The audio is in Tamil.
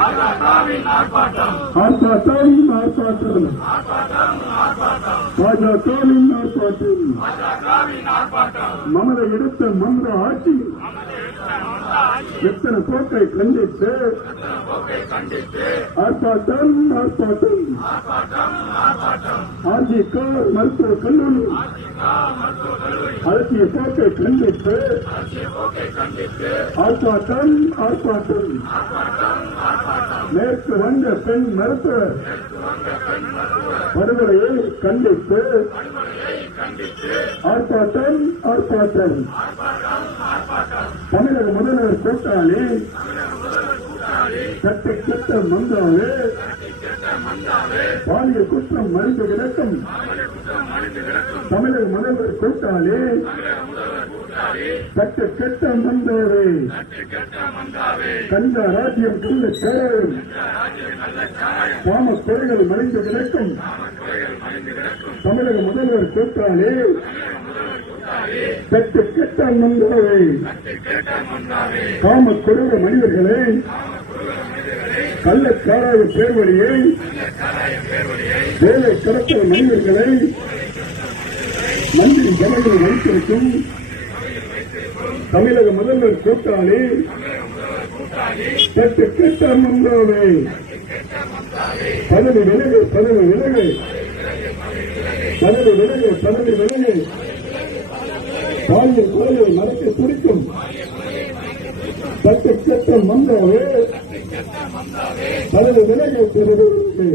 ஆர்ப்பாட்டம் ஆர்ப்பாட்டம் ஆர்ப்பாட்டம் பாஜகவின் ஆர்ப்பாட்டம் மமதை எடுத்த மந்திர ஆட்சி எத்தனை போக்கை கண்டித்து ஆர்ப்பாட்டம் RGK மருத்துவக் கல்லூரி அரசிய போக்கை கண்டித்து ஆர்ப்பாட்டம் மேற்கு வங்க பெண் மருத்துவர் படுகொலையை கண்டித்து ஆர்ப்பாட்டம் தமிழக முதல்வர் கூட்டாளி சட்ட மந்தாவே பாலியல் குற்றம் மனித விளக்கம் தமிழக முதல்வர் கூட்டாளி சட்ட மந்தாவே கந்த ராஜ்யம் கல்ல சேரம் காம கொலைகள் மனித விளக்கம் தமிழக முதல்வர் கூட்டாளி சட்ட மந்தாவே காம கொடூர மனிதர்களை கள்ளச்சாராய பேர்வழியை வேலை கடத்தல் மனிதர்களை மந்திரி ஜனங்கள் வைத்திருக்கும் தமிழக முதல்வர் கூட்டாளி சட்ட மந்தாவே பதவி விலகு பாலியல் கொலையை மறைக்க துடிக்கும் சட்ட மந்தாவே பதவி விலகு தெரிவித்து